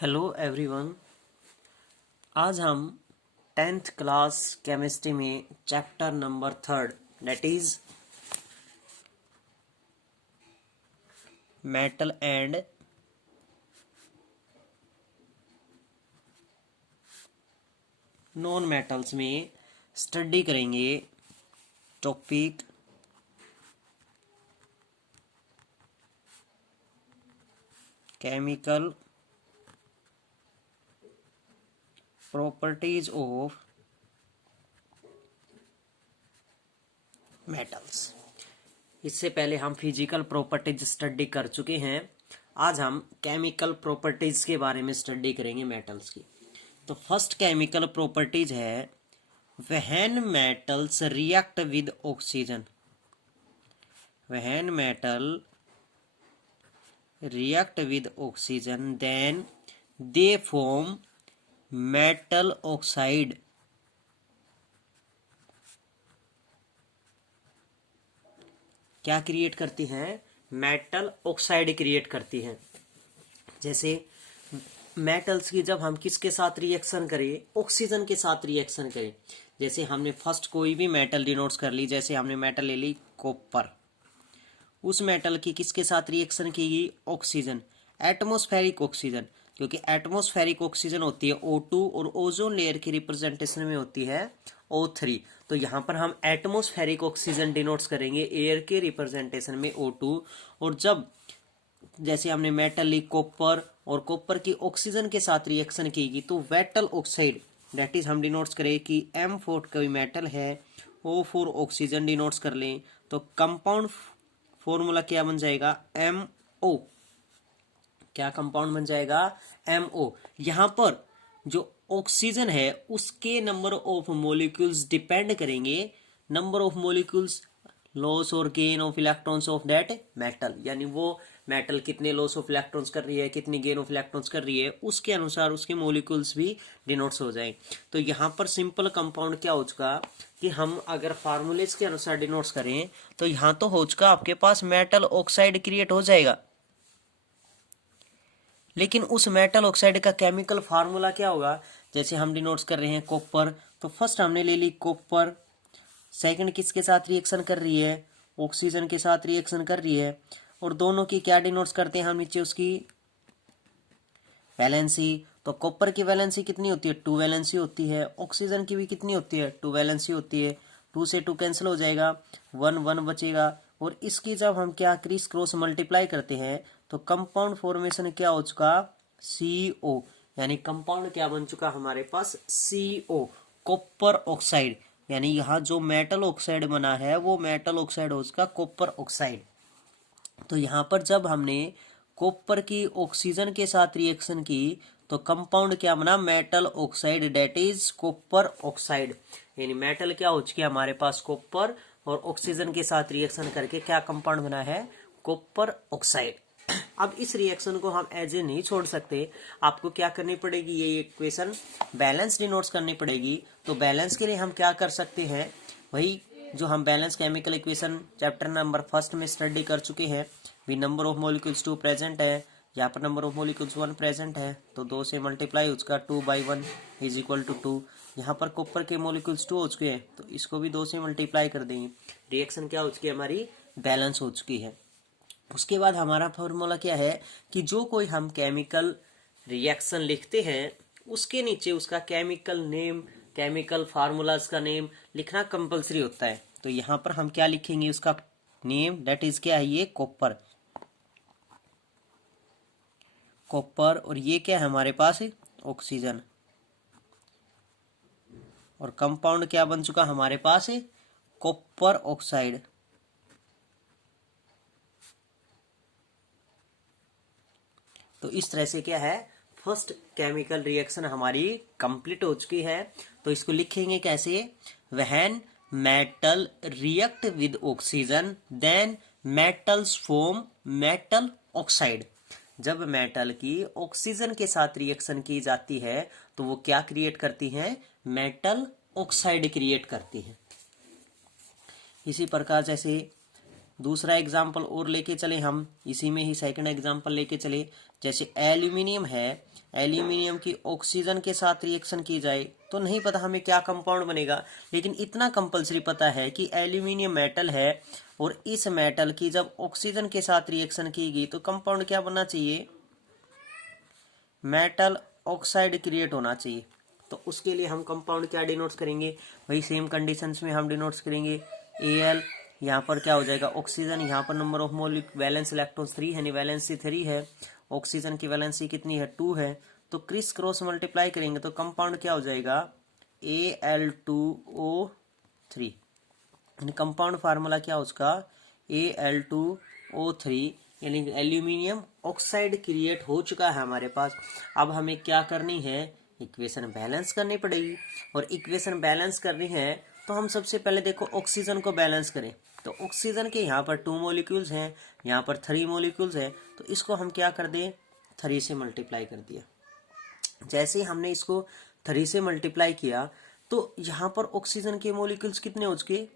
Hello everyone. आज हम 10th class chemistry में chapter number 3 that is metal and non metals में study करेंगे topic chemical properties of metals. इससे पहले हम फिजिकल प्रॉपर्टीज स्टडी कर चुके हैं। आज हम केमिकल प्रॉपर्टीज के बारे में स्टडी करेंगे मेटल्स की। तो फर्स्ट केमिकल प्रॉपर्टीज है when metals react with oxygen. When metal react with oxygen then they form metal oxide। क्या क्रिएट करती हैं? मेटल ऑक्साइड क्रिएट करती हैं। जैसे मेटल्स की जब हम किसके साथ रिएक्शन करें, ऑक्सीजन के साथ रिएक्शन करें। जैसे हमने फर्स्ट कोई भी मेटल डिनोट्स कर ली, जैसे हमने मेटल ले ली कॉपर, उस मेटल की किसके साथ रिएक्शन की गई? ऑक्सीजन, एटमॉस्फेरिक ऑक्सीजन, क्योंकि एटमॉस्फेरिक ऑक्सीजन होती है O2 और ओजोन लेयर की रिप्रेजेंटेशन में होती है O3। तो यहाँ पर हम एटमॉस्फेरिक ऑक्सीजन डिनोट्स करेंगे एयर के रिप्रेजेंटेशन में O2। और जब जैसे हमने मेटल ली कॉपर और कॉपर की ऑक्सीजन के साथ रिएक्शन की गई तो मेटल ऑक्साइड दैट इज हम डिनोट्स करें कि M4 कोई मेटल है, O4 ऑक्सीजन डिनोट्स कर लें तो कंपाउंड फॉर्मूला क्या बन जाएगा? MO। क्या कंपाउंड बन जाएगा? MO। यहां पर जो ऑक्सीजन है उसके नंबर ऑफ मॉलिक्यूल्स डिपेंड करेंगे नंबर ऑफ मॉलिक्यूल्स लॉस और gain of electrons of that metal. यानी वो मेटल कितने लॉस ऑफ इलेक्ट्रॉन्स कर रही है, कितनी गेन ऑफ इलेक्ट्रॉन्स कर रही है, उसके अनुसार उसके मॉलिक्यूल्स भी डिनोट्स हो जाए। तो यहाँ पर सिंपल कंपाउंड क्या हो चुका कि हम अगर फार्मूलेस के अनुसार डिनोट्स करें तो यहाँ तो हो चुका आपके पास मेटल ऑक्साइड क्रिएट हो जाएगा। लेकिन उस मेटल ऑक्साइड का केमिकल फार्मूला क्या होगा? जैसे हम डिनोट्स कर रहे हैं कॉपर, तो फर्स्ट हमने ले ली कॉपर, सेकंड किसके साथ रिएक्शन कर रही है? ऑक्सीजन के साथ रिएक्शन कर रही है। और दोनों की क्या डिनोट्स करते हैं हम नीचे? उसकी वैलेंसी। तो कॉपर की वैलेंसी कितनी होती है? 2 वैलेंसी होती है। ऑक्सीजन की भी कितनी होती है? 2 वैलेंसी होती है। 2 से 2 कैंसिल हो जाएगा, 1 1 बचेगा। और इसकी जब हम क्या क्रिस क्रॉस मल्टीप्लाई करते हैं तो कंपाउंड फॉर्मेशन क्या हो चुका? CO। यानी कंपाउंड क्या बन चुका हमारे पास? CO, copper oxide. यानी यहाँ जो मेटल ऑक्साइड बना है वो मेटल ऑक्साइड हो चुका कॉपर ऑक्साइड। तो यहाँ पर जब हमने कॉपर की ऑक्सीजन के साथ रिएक्शन की तो कंपाउंड क्या बना? Metal oxide that is copper oxide. यानी मेटल क्या हो चुकी है हमारे पास? कॉपर, और ऑक्सीजन के साथ रिएक्शन करके क्या कंपाउंड बना है? Copper oxide. अब इस रिएक्शन को हम एज ए नहीं छोड़ सकते, आपको क्या करनी पड़ेगी? ये इक्वेशन बैलेंस डिनोट्स करनी पड़ेगी। तो बैलेंस के लिए हम क्या कर सकते हैं? वही जो हम balance chemical equation chapter number 1 में स्टडी कर चुके हैं। भी नंबर ऑफ मॉलिक्यूल्स 2 प्रेजेंट है, यहाँ पर नंबर ऑफ मॉलिक्यूल्स 1 प्रेजेंट है, तो 2 से मल्टीप्लाई उसका 2/1 इज इक्वल टू 2। यहाँ पर कॉपर के मॉलिक्यूल्स 2 हो चुके हैं तो इसको भी 2 से मल्टीप्लाई कर देंगे। रिएक्शन क्या हो चुकी है हमारी? बैलेंस हो चुकी है। उसके बाद हमारा फॉर्मूला क्या है कि जो कोई हम केमिकल रिएक्शन लिखते हैं उसके नीचे उसका केमिकल नेम, केमिकल फार्मूलाज का नेम लिखना कंपलसरी होता है। तो यहाँ पर हम क्या लिखेंगे? उसका नेम दैट इज क्या है? ये कॉपर, कॉपर। और ये क्या है हमारे पास? ऑक्सीजन। और कंपाउंड क्या बन चुका हमारे पास? Copper oxide. तो इस तरह से क्या है, फर्स्ट केमिकल रिएक्शन हमारी कंप्लीट हो चुकी है। तो इसको लिखेंगे कैसे? When metal react with oxygen then metals form metal oxide. जब मेटल की ऑक्सीजन के साथ रिएक्शन की जाती है तो वो क्या क्रिएट करती हैं? मेटल ऑक्साइड क्रिएट करती हैं। इसी प्रकार जैसे दूसरा एग्जाम्पल और लेके चले हम, इसी में ही सेकंड एग्जाम्पल लेके चले। जैसे एल्यूमिनियम है, एल्यूमिनियम की ऑक्सीजन के साथ रिएक्शन की जाए तो नहीं पता हमें क्या कंपाउंड बनेगा, लेकिन इतना कंपलसरी पता है कि एल्यूमिनियम मेटल है और इस मेटल की जब ऑक्सीजन के साथ रिएक्शन की गई तो कंपाउंड क्या बनना चाहिए, मेटल ऑक्साइड क्रिएट होना चाहिए। तो उसके लिए हम कंपाउंड क्या डिनोट्स करेंगे, वही सेम कंडीशंस में हम डिनोट्स करेंगे Al, यहाँ पर क्या हो जाएगा ऑक्सीजन, यहाँ पर नंबर ऑफ मोलिक वैलेंस इलेक्ट्रॉन्स 3 है, वैलेंसी 3 है, ऑक्सीजन की वैलेंसी कितनी है 2 है, तो क्रिस क्रॉस मल्टीप्लाई करेंगे तो कंपाउंड क्या हो जाएगा Al2O3। कंपाउंड फार्मूला क्या उसका Al2O3, यानी एल्यूमिनियम ऑक्साइड क्रिएट हो चुका है हमारे पास। अब हमें क्या करनी है, इक्वेशन बैलेंस करनी पड़ेगी, और इक्वेशन बैलेंस करनी है तो हम सबसे पहले देखो ऑक्सीजन को बैलेंस करें। तो ऑक्सीजन के यहाँ पर 2 मॉलिक्यूल्स हैं, यहाँ पर 3 मॉलिक्यूल्स हैं, तो इसको हम क्या कर दें 3 से मल्टीप्लाई कर दिया। जैसे ही हमने इसको 3 से मल्टीप्लाई किया तो यहाँ पर ऑक्सीजन के मॉलिक्यूल्स कितने हो चुके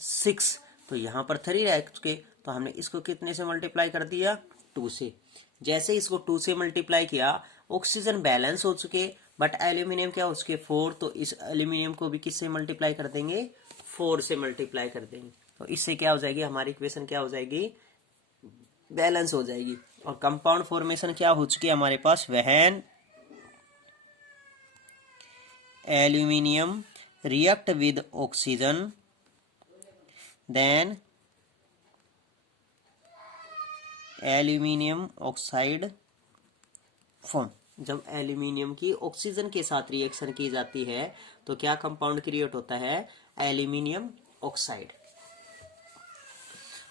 6, तो यहाँ पर 3 रह चुके, तो हमने इसको कितने से मल्टीप्लाई कर दिया 2 से। जैसे इसको 2 से मल्टीप्लाई किया ऑक्सीजन बैलेंस हो चुके, बट एल्यूमिनियम क्या हो चुके 4, तो इस एल्यूमिनियम को भी किससे मल्टीप्लाई कर देंगे 4 से मल्टीप्लाई कर देंगे। तो इससे क्या हो जाएगी हमारी इक्वेशन क्या हो जाएगी बैलेंस हो जाएगी। और कंपाउंड फॉर्मेशन क्या हो चुकी है हमारे पास, when aluminium react with oxygen then aluminium oxide form. जब एल्यूमिनियम की ऑक्सीजन के साथ रिएक्शन की जाती है तो क्या कंपाउंड क्रिएट होता है, एल्यूमिनियम ऑक्साइड।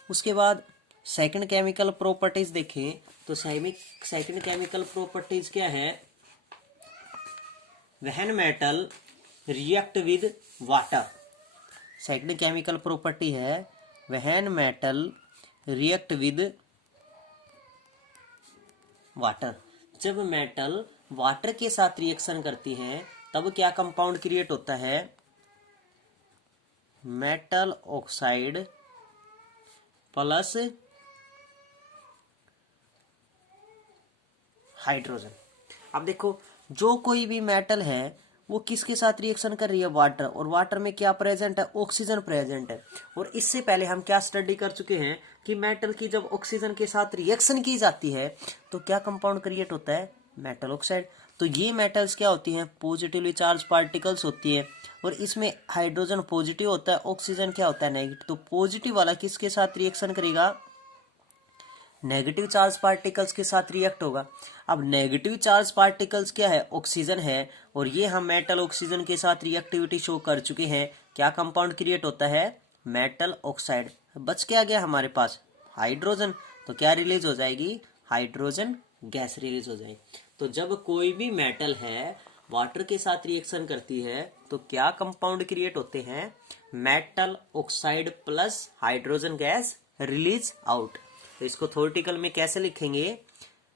उसके बाद सेकंड केमिकल प्रॉपर्टीज देखें तो सेकंड केमिकल प्रॉपर्टीज क्या है, when metal react with water. Second chemical property है when metal react with water. जब मेटल वाटर के साथ रिएक्शन करती है तब क्या कंपाउंड क्रिएट होता है, मेटल ऑक्साइड प्लस हाइड्रोजन। अब देखो जो कोई भी मेटल है वो किसके साथ रिएक्शन कर रही है, वाटर, और वाटर में क्या प्रेजेंट है, ऑक्सीजन प्रेजेंट है। और इससे पहले हम क्या स्टडी कर चुके हैं कि मेटल की जब ऑक्सीजन के साथ रिएक्शन की जाती है तो क्या कंपाउंड क्रिएट होता है, मेटल ऑक्साइड। तो ये मेटल्स क्या होती हैं, पॉजिटिवली चार्ज पार्टिकल्स होती है, और इसमें हाइड्रोजन पॉजिटिव होता है, ऑक्सीजन क्या होता है नेगेटिव। तो पॉजिटिव वाला किसके साथ रिएक्शन करेगा, नेगेटिव चार्ज पार्टिकल्स के साथ रिएक्ट होगा। अब नेगेटिव चार्ज पार्टिकल्स क्या है, ऑक्सीजन है, और ये हम मेटल ऑक्सीजन के साथ रिएक्टिविटी शो कर चुके हैं। क्या कंपाउंड क्रिएट होता है, मेटल ऑक्साइड। बच क्या गया हमारे पास, हाइड्रोजन, तो क्या रिलीज हो जाएगी, हाइड्रोजन गैस रिलीज हो जाएगी। तो जब कोई भी मेटल है वाटर के साथ रिएक्शन करती है तो क्या कंपाउंड क्रिएट होते हैं, metal oxide plus hydrogen gas release out. तो इसको थ्योरेटिकल में कैसे लिखेंगे,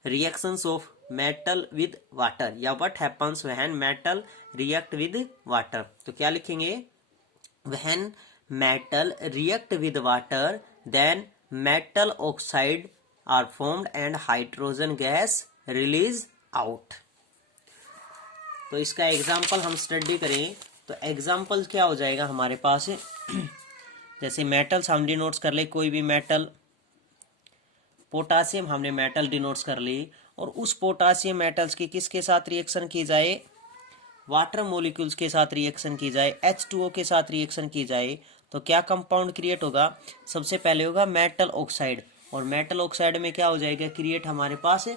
reactions of metal with water, या what happens when metal react with water. तो क्या लिखेंगे, when metal react with water then metal oxide are formed and hydrogen gas release out. तो इसका एग्जाम्पल हम स्टडी करें तो एग्जाम्पल क्या हो जाएगा हमारे पास जैसे मेटल्स हम डिनोट्स कर ले, कोई भी मेटल, पोटासियम हमने मेटल डिनोट्स कर ली, और उस पोटासियम मेटल्स की किसके साथ रिएक्शन की जाए, वाटर मॉलिक्यूल्स के साथ रिएक्शन की जाए, H2O के साथ रिएक्शन की जाए, तो क्या कंपाउंड क्रिएट होगा, सबसे पहले होगा मेटल ऑक्साइड, और मेटल ऑक्साइड में क्या हो जाएगा क्रिएट हमारे पास,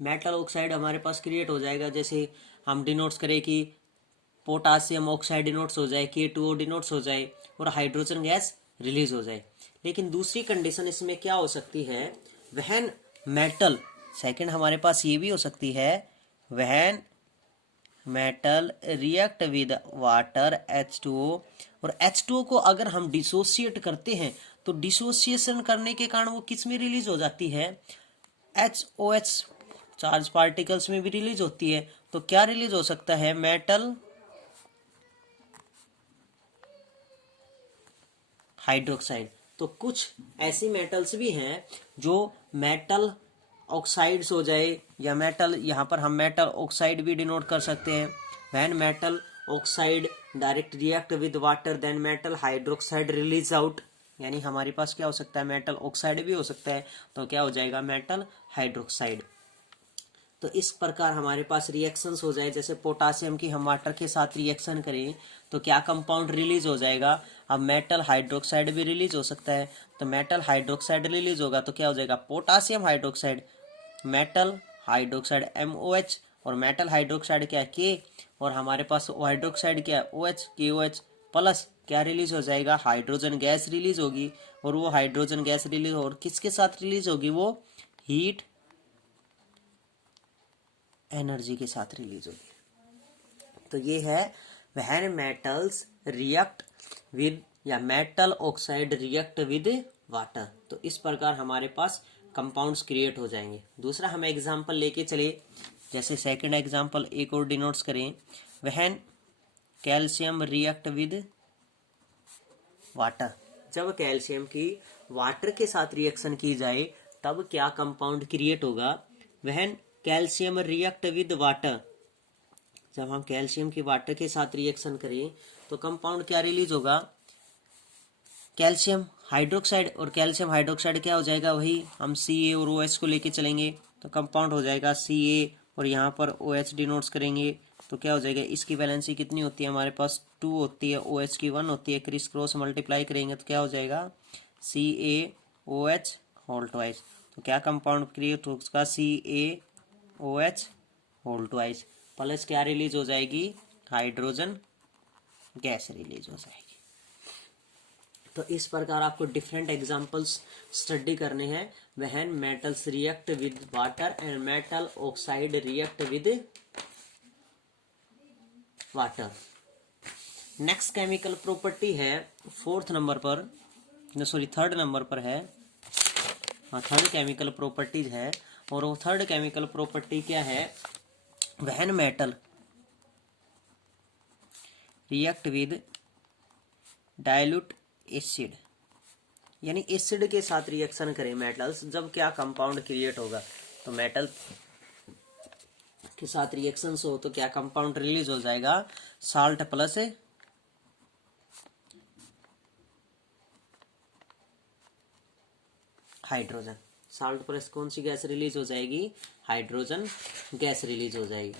मेटल ऑक्साइड हमारे पास क्रिएट हो जाएगा। जैसे हम डिनोट्स करें कि पोटासियम ऑक्साइड डिनोट्स हो जाए, K2O डिनोट्स हो जाए, और हाइड्रोजन गैस रिलीज हो जाए। लेकिन दूसरी कंडीशन इसमें क्या हो सकती है, व्हेन मेटल, सेकंड हमारे पास ये भी हो सकती है, when metal react with water H2O, और H2O को अगर हम डिसोसिएट करते हैं तो डिसोसिएशन करने के कारण वो किस में रिलीज हो जाती है, HOH चार्ज पार्टिकल्स में भी रिलीज होती है। तो क्या रिलीज हो सकता है, मेटल हाइड्रोक्साइड। तो कुछ ऐसी मेटल्स भी हैं जो मेटल ऑक्साइड्स हो जाए, या मेटल, यहाँ पर हम मेटल ऑक्साइड भी डिनोट कर सकते हैं। When metal oxide direct react with water then metal hydroxide release out, यानी हमारे पास क्या हो सकता है, मेटल ऑक्साइड भी हो सकता है, तो क्या हो जाएगा, मेटल हाइड्रोक्साइड। तो इस प्रकार हमारे पास रिएक्शंस हो जाए, जैसे पोटासियम की हम वाटर के साथ रिएक्शन करें तो क्या कंपाउंड रिलीज हो जाएगा, अब मेटल हाइड्रोक्साइड भी रिलीज हो सकता है। तो मेटल हाइड्रोक्साइड रिलीज होगा तो क्या हो जाएगा, potassium hydroxide, metal hydroxide MOH, और मेटल हाइड्रोक्साइड क्या है, K, और हमारे पास हाइड्रोक्साइड क्या है, OH, KOH प्लस क्या रिलीज हो जाएगा, हाइड्रोजन गैस रिलीज होगी। और वो हाइड्रोजन गैस रिलीज और किसके साथ रिलीज होगी, वो हीट एनर्जी के साथ रिलीज होगी। तो ये है व्हेन मेटल्स रिएक्ट विद, या metal oxide react with water. तो इस प्रकार हमारे पास कंपाउंड्स क्रिएट हो जाएंगे। दूसरा हम एग्जांपल लेके चले, जैसे सेकंड एग्जांपल एक और डिनोट्स करें, when calcium react with water. जब कैल्शियम की वाटर के साथ रिएक्शन की जाए तब क्या कंपाउंड क्रिएट होगा, when calcium react with water. जब हम कैल्शियम की वाटर के साथ रिएक्शन करें तो कंपाउंड क्या रिलीज होगा, कैल्शियम हाइड्रोक्साइड, और कैल्शियम हाइड्रोक्साइड क्या हो जाएगा, वही हम Ca और OH को लेके चलेंगे तो कंपाउंड हो जाएगा Ca, और यहाँ पर OH डिनोट्स करेंगे तो क्या हो जाएगा, इसकी वैलेंसी कितनी होती है, हमारे पास 2 होती है, OH की 1 होती है, क्रिस क्रॉस मल्टीप्लाई करेंगे तो क्या हो जाएगा, CaOH होल ट्वाइस। तो क्या कंपाउंड क्रिएट होगा, CaOH होल ट्वाइस, प्लस क्या रिलीज हो जाएगी, हाइड्रोजन गैस रिलीज हो जाएगी। तो इस प्रकार आपको डिफरेंट एग्जांपल्स स्टडी करने हैं, when metals react with water and metal oxide react with water. Next chemical property है थर्ड नंबर पर है, थर्ड केमिकल प्रॉपर्टीज है, और वो थर्ड केमिकल प्रॉपर्टी क्या है, when metal react with dilute acid, यानी एसिड के साथ रिएक्शन करें मेटल्स, जब क्या कंपाउंड क्रिएट होगा, तो मेटल के साथ रिएक्शन हो तो क्या कंपाउंड रिलीज हो जाएगा, salt plus hydrogen. Salt plus कौन सी गैस रिलीज हो जाएगी, हाइड्रोजन गैस रिलीज हो जाएगी।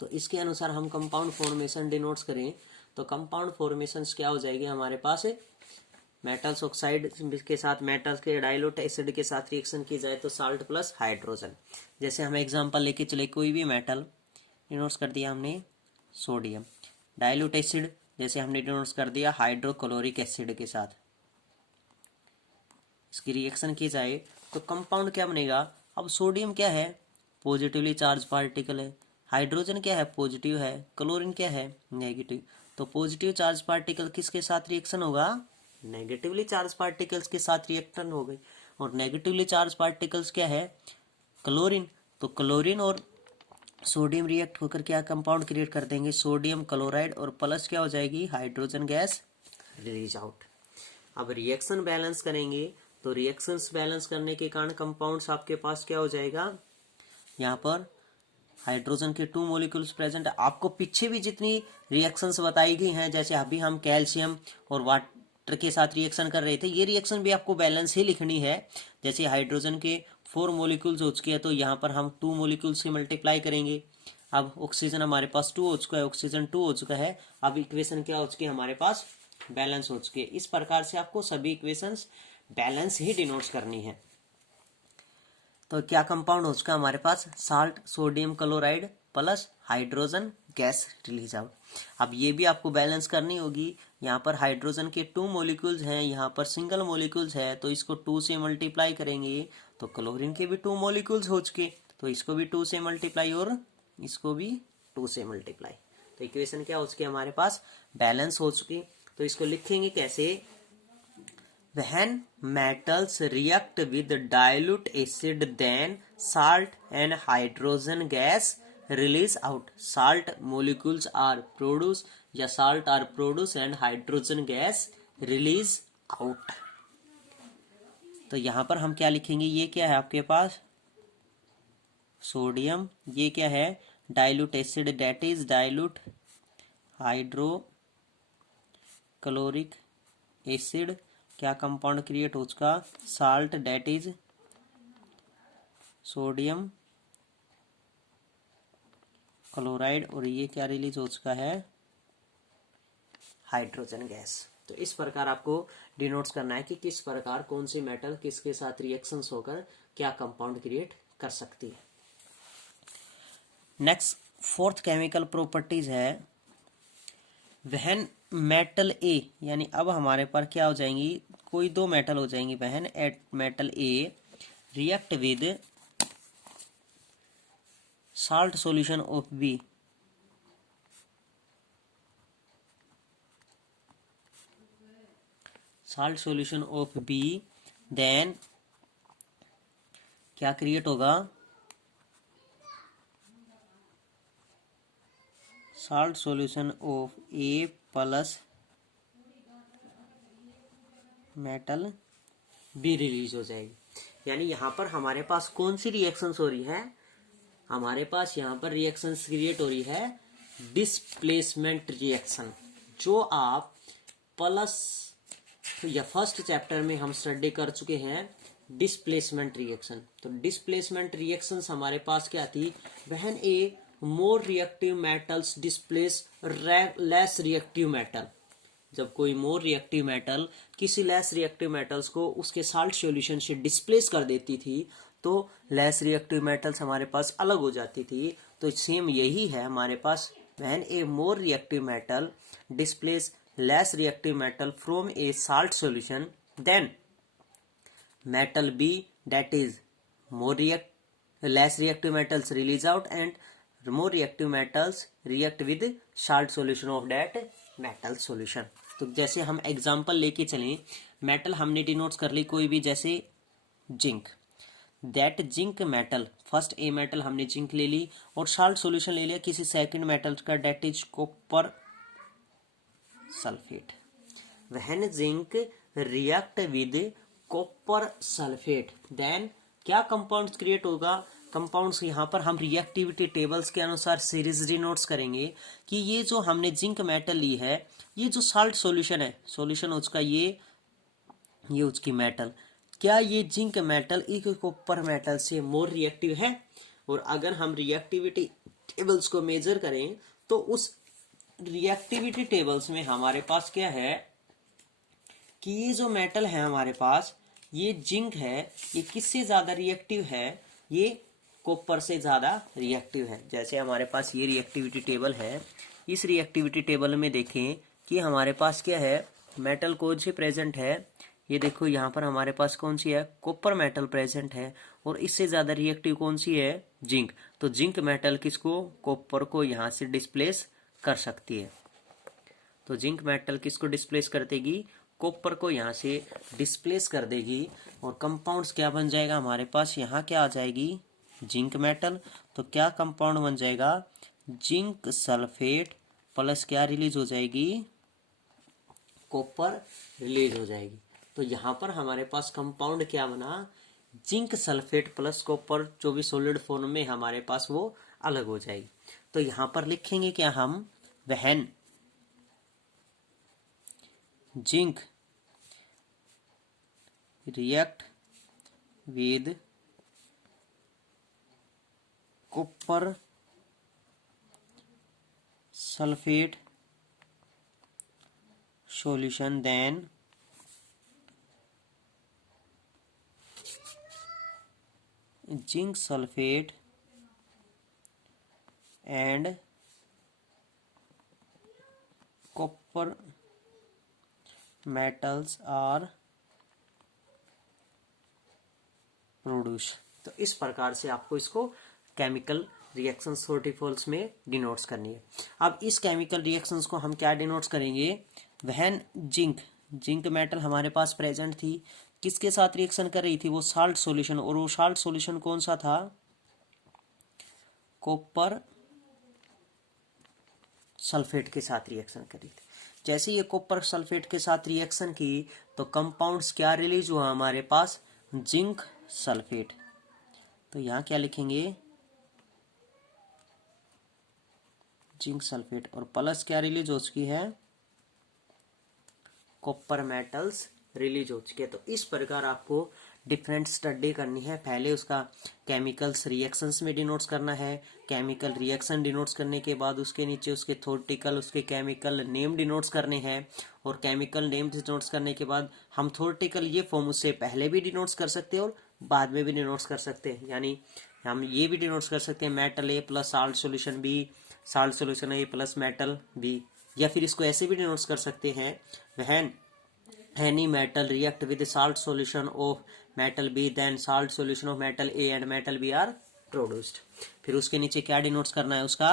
तो इसके अनुसार हम कंपाउंड फॉर्मेशन डिनोट्स करें तो कंपाउंड फॉर्मेशन क्या हो जाएगी, हमारे पास मेटल्स ऑक्साइड के साथ मेटल्स के डाइल्यूट एसिड के साथ रिएक्शन की जाए तो साल्ट प्लस हाइड्रोजन। जैसे हम एग्जांपल लेके चले, कोई भी मेटल डिनोट्स कर दिया हमने सोडियम, डाइल्यूट एसिड जैसे हमने डिनोट्स कर दिया हाइड्रोक्लोरिक एसिड के साथ, इसकी रिएक्शन की जाए तो कंपाउंड क्या बनेगा। अब सोडियम क्या है, पॉजिटिवली चार्ज पार्टिकल है, हाइड्रोजन क्या है, पॉजिटिव है, क्लोरीन क्या है, नेगेटिव। तो पॉजिटिव चार्ज पार्टिकल किसके साथ रिएक्शन होगा, नेगेटिवली चार्ज पार्टिकल्स के साथ रिएक्शन हो गई, और नेगेटिवली चार्ज पार्टिकल्स क्या है, क्लोरीन। तो क्लोरीन और सोडियम रिएक्ट होकर क्या कंपाउंड क्रिएट कर देंगे, सोडियम क्लोराइड, और प्लस क्या हो जाएगी, हाइड्रोजन गैस रिलीज आउट। अब रिएक्शन बैलेंस करेंगे तो रिएक्शंस बैलेंस करने के कारण कंपाउंड्स आपके पास क्या हो जाएगा, यहाँ पर हाइड्रोजन के 2 मॉलिक्यूल्स प्रेजेंट है। आपको पीछे भी जितनी रिएक्शंस बताई गई हैं, जैसे अभी हम कैल्शियम और वाटर के साथ रिएक्शन कर रहे थे, ये रिएक्शन भी आपको बैलेंस ही लिखनी है। जैसे हाइड्रोजन के 4 मॉलिक्यूल्स हो चुके हैं तो यहाँ पर हम 2 मॉलिक्यूल्स से मल्टीप्लाई करेंगे। अब ऑक्सीजन हमारे पास 2 हो चुका है, ऑक्सीजन 2 हो चुका है, अब इक्वेशन क्या हो चुकी है हमारे पास, बैलेंस हो चुकी है। इस प्रकार से आपको सभी इक्वेशंस बैलेंस ही डिनोट करनी है। तो क्या कंपाउंड हो चुका हमारे पास, salt sodium chloride plus hydrogen gas release out. अब ये भी आपको बैलेंस करनी होगी, यहाँ पर हाइड्रोजन के 2 मॉलिक्यूल्स हैं, यहाँ पर सिंगल मॉलिक्यूल्स है, तो इसको 2 से मल्टीप्लाई करेंगे तो क्लोरीन के भी 2 मॉलिक्यूल्स हो चुके, तो इसको भी 2 से मल्टीप्लाई और इसको भी 2 से मल्टीप्लाई। तो इक्वेशन क्या हो चुकी हमारे पास, बैलेंस हो चुकी। तो इसको लिखेंगे कैसे, when metals react with dilute acid then salt and hydrogen gas release out, salt molecules are produced या salt are produced and hydrogen gas release out. तो यहां पर हम क्या लिखेंगे, ये क्या है आपके पास सोडियम, ये क्या है dilute acid that is dilute hydrochloric acid, क्या कंपाउंड क्रिएट हो चुका salt that is sodium chloride, और ये क्या रिलीज हो चुका है हाइड्रोजन गैस। तो इस प्रकार आपको डिनोट्स करना है कि किस प्रकार कौन सी मेटल किसके साथ रिएक्शंस होकर क्या कंपाउंड क्रिएट कर सकती है। नेक्स्ट फोर्थ केमिकल प्रॉपर्टीज है वहन मेटल ए, यानी अब हमारे पास क्या हो जाएंगी, कोई दो मेटल हो जाएंगी when at metal A react with salt solution of B, salt solution of B, then क्या क्रिएट होगा salt solution of A plus metal B release हो जाएगी। यानी यहां पर हमारे पास कौन सी रिएक्शंस हो रही है, हमारे पास यहां पर रिएक्शंस क्रिएट हो रही है डिस्प्लेसमेंट रिएक्शन, जो आप प्लस या फर्स्ट चैप्टर में हम स्टडी कर चुके हैं डिस्प्लेसमेंट रिएक्शन। तो डिस्प्लेसमेंट रिएक्शंस हमारे पास क्या थी, when a more reactive metals displace less reactive metal, जब कोई मोर रिएक्टिव मेटल किसी लेस रिएक्टिव मेटल्स को उसके साल्ट सॉल्यूशन से डिस्प्लेस कर देती थी, तो लेस रिएक्टिव मेटल्स हमारे पास अलग हो जाती थी। तो सेम यही है हमारे पास, when a more reactive metal displace less reactive metal from a salt solution, then metal B that is less reactive metals release out and more reactive metals react with salt solution of that metal solution। तो जैसे हम example लेके चलें, metal हमने denotes कर ली कोई भी, जैसे zinc, that zinc metal, first A metal हमने जिंक ले ली और साल्ट सॉल्यूशन ले लिया किसी सेकंड मेटल का that is copper sulphate. When zinc react with copper sulphate, then क्या कंपाउंड्स क्रिएट होगा, कंपाउंड्स यहाँ पर हम रिएक्टिविटी टेबल्स के अनुसार सीरीज डिनोट्स करेंगे कि ये जो हमने जिंक मेटल ली है, ये जो साल्ट सॉल्यूशन है, सॉल्यूशन उसका ये उसकी मेटल, क्या ये जिंक मेटल एक कॉपर मेटल से मोर रिएक्टिव है। और अगर हम रिएक्टिविटी टेबल्स को मेजर करें तो उस रिएक्टिविटी टेबल्स में हमारे पास क्या है कि ये जो मेटल है हमारे पास, ये जिंक है, ये किससे ज्यादा रिएक्टिव है, ये कॉपर से ज्यादा रिएक्टिव है। जैसे हमारे पास ये रिएक्टिविटी टेबल है, इस रिएक्टिविटी टेबल में देखें कि हमारे पास क्या है, मेटल कौन सी प्रेजेंट है, ये देखो यहाँ पर हमारे पास कौन सी है कॉपर मेटल प्रेजेंट है, और इससे ज्यादा रिएक्टिव कौन सी है जिंक। तो जिंक मेटल किसको, कॉपर को यहाँ से डिस्प्लेस कर सकती है। तो जिंक मेटल किसको डिस्प्लेस कर देगी, कॉपर को यहाँ से डिस्प्लेस कर देगी, और कंपाउंड्स क्या बन जाएगा हमारे पास, यहाँ क्या आ जाएगी जिंक मेटल, तो क्या कंपाउंड बन जाएगा जिंक सल्फेट प्लस क्या रिलीज हो जाएगी कॉपर रिलीज हो जाएगी। तो यहाँ पर हमारे पास कंपाउंड क्या बना जिंक सल्फेट प्लस कॉपर, जो भी सॉलिड फॉर्म में हमारे पास वो अलग हो जाएगी। तो यहाँ पर लिखेंगे क्या हम, when zinc react with copper sulphate solution, then zinc sulfate and copper metals are produce. तो इस प्रकार से आपको इसको केमिकल रिएक्शंस फोर्टिफोल्स में डिनोट्स करनी है। अब इस केमिकल रिएक्शंस को हम क्या डिनोट्स करेंगे, वहन जिंक मेटल हमारे पास प्रेजेंट थी, किसके साथ रिएक्शन कर रही थी, वो साल्ट सॉल्यूशन, और वो साल्ट सॉल्यूशन कौन सा था, कॉपर सल्फेट के साथ रिएक्शन कर रही थी। जैसे ये कॉपर सल्फेट के साथ रिएक्शन की तो कंपाउंड्स क्या रिलीज हुआ हमारे पास, जिंक सल्फेट। तो यहाँ क्या लिखेंगे, जिंक सल्फेट, और प्लस क्या रिलीज हो चुकी है, कॉपर मेटल्स रिलीज हो चुके हैं। तो इस प्रकार आपको डिफरेंट स्टडी करनी है। पहले उसका केमिकल्स रिएक्शंस में डिनोट्स करना है, केमिकल रिएक्शन डिनोट्स करने के बाद उसके नीचे उसके थ्योरेटिकल उसके केमिकल नेम डिनोट्स करने हैं, और केमिकल नेम डिनोट्स करने के बाद हम थ्योरेटिकल ये फॉर्म उससे पहले भी डिनोट्स कर सकते हैं और बाद में भी डिनोट्स कर सकते हैं। यानी हम ये भी डिनोट्स कर सकते हैं metal A plus salt solution B, salt solution A plus metal B, या फिर इसको ऐसे भी डिनोट्स कर सकते हैं, वह any metal react with salt solution of metal B then salt solution of metal A and metal B are produced। फिर उसके नीचे क्या डिनोट्स करना है, उसका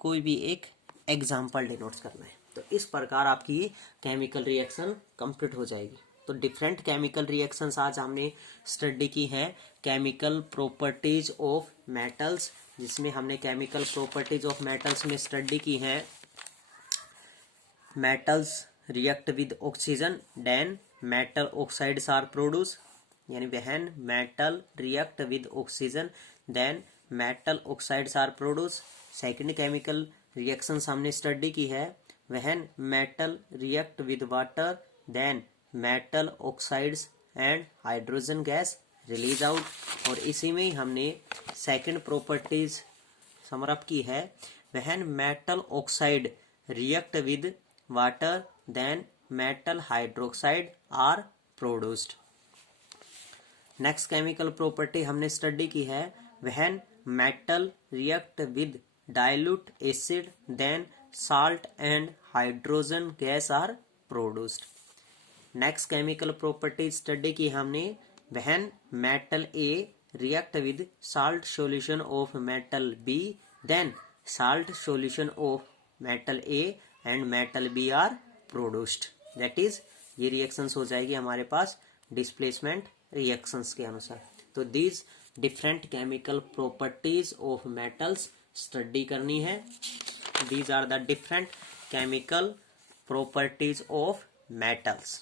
कोई भी एक एग्जाम्पल डिनोट्स करना है। तो इस प्रकार आपकी केमिकल रिएक्शन कंप्लीट हो जाएगी। तो डिफरेंट केमिकल रिएक्शंस आज हमने स्टडी की है। केमिकल प्रॉपर्टीज ऑफ मेटल्स, जिसमें हमने केमिकल प्रॉपर्टीज ऑफ मेटल्स में स्टडी की है, metals react with oxygen then metal oxides are produced, यानी when metal react with oxygen then metal oxides are produced। Second chemical reactions हमने study की है, when metal react with water then metal oxides and hydrogen gas release out। और इसी में ही हमने second properties समरअप की है, when metal oxide react with water then metal hydroxide are produced। Next chemical property हमने स्टडी की है, when metal react with dilute acid then salt and hydrogen gas are produced। Next chemical property study की हमने, when metal A react with salt solution of metal B then salt solution of metal A and metal B are produced. That is ये reactions हो जाएगी हमारे पास displacement reactions के अनुसार। तो these different chemical properties of metals study करनी है। These are the different chemical properties of metals.